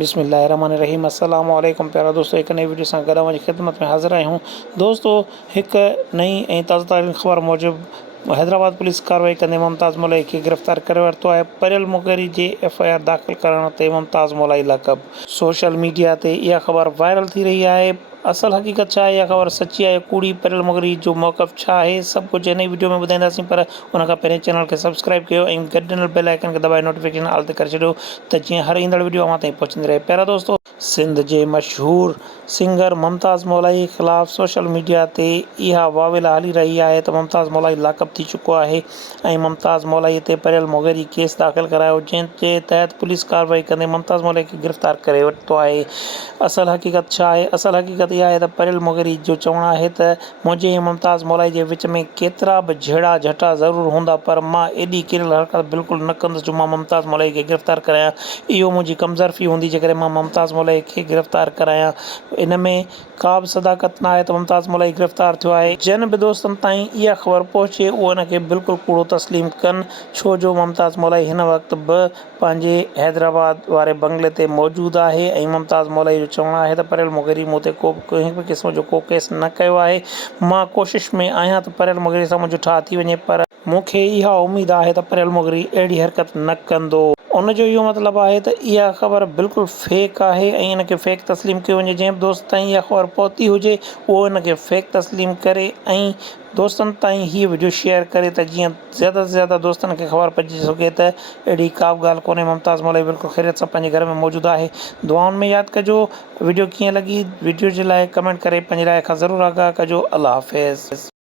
बिस्मिल्लाहिर्रहमानिर्रहीम अस्सलाम वालेकुम प्यारा दोस्तों, एक नई वीडियो सां गॾु मुंहिंजी ख़िदमत में हाज़िर आहियूं। दोस्तों, एक नई ऐं ताज़ा तरीन ख़बर मूजिबि हैदराबाद पुलिस कार्रवाई कंदे मुमताज़ मौलवी खे गिरफ़्तार करे वरितो आहे। परियल मुग़िरी जे FIR दाख़िल करण ते मुमताज़ मौलवी लक़ब। सोशल मीडिया ते इहा ख़बर वायरल थी रही आहे। असल हक़ीक़त छा आहे, इहा ख़बर सची आहे कूड़ी, परियल मुग़िरी जो मौक़िफ़ छा आहे, सभु कुझु इन वीडियो में ॿुधाईंदासीं। पर उन खां पहिरीं चैनल खे सब्सक्राइब कयो ऐं गॾु ॾिनल बेल आइकन खे दॿाए नोटिफिकेशन ऑल ते करे छॾियो त जीअं हर ईंदड़ वीडियो अव्हां ताईं पहुचंदी रहे। प्यारा दोस्तों, सिंध जे मशहूर सिंगर मुमताज़ मौलवी ख़िलाफ़ सोशल मीडिया ते इहा वाविला हली रही आहे त मुमताज़ मौलवी लाक़ब थी चुको आहे ऐं मुमताज़ मौलवी ते परियल मुग़िरी केस दाख़िल करायो, जंहिंजे तहत पुलिस कार्रवाई कंदे मुमताज़ मौलवी खे गिरफ़्तार करे वरितो आहे। असल हक़ीक़त छा आहे? असल हक़ीक़त इहा आहे त परियल मुग़िरी जो चवणु आहे त मुंहिंजे ऐं मुमताज़ मौलवी जे विच में केतिरा बि झेड़ा झटा ज़रूरु हूंदा, पर मां एॾी किरियल हरकत बिल्कुलु न कंदुसि जो मां मुमताज़ मौलवी खे गिरफ़्तार करायां। इहो मुंहिंजी कमज़रफ़ी हूंदी जेकॾहिं मां मुमताज़ मौलवी खे गिरफ़्तार करायां। इन में का बि सदाकत न आहे त मुमताज़ मौलवी गिरफ़्तार थियो आहे। जिन बि दोस्तनि ताईं इहा ख़बर पहुचे उहे इन खे बिल्कुलु कूड़ो तस्लीम कनि, छो जो मुमताज़ मौलवी हिन वक़्तु बि पंहिंजे हैदराबाद वारे बंगले ते मौजूदु आहे ऐं मुमताज़ मौलवी जो चवणु आहे त परियल मुग़िरी मूं ते को कंहिं बि क़िस्म जो को केस न कयो आहे। मां कोशिशि में आहियां त परियल मुग़िरी सां मुंहिंजो ठाह थी वञे, पर मूंखे इहा उमेदु आहे त परियल मुग़िरी अहिड़ी हरकत न कंदो। उन जो इहो मतिलबु आहे त इहा ख़बर बिल्कुलु फेक आहे ऐं इन खे फेक तस्लीम कयो वञे। जंहिं बि दोस्त ताईं इहा ख़बर पहुती हुजे उहो इन खे फेक तस्लीम करे ऐं दोस्तनि ताईं हीअ वीडियो शेयर करे त जीअं ज़्यादा से ज़्यादा दोस्तनि खे ख़बर पइजी सघे त अहिड़ी का बि ॻाल्हि कोन्हे। मुमताज़ मौलवी बिल्कुलु ख़ैरियत सां पंहिंजे घर में मौजूदु आहे। दुआउनि में यादि कजो। वीडियो कीअं लॻी वीडियो जे लाइ कमेंट करे पंहिंजी राय खां ज़रूरु आगाह कजो। अल्लाह हाफ़िज़।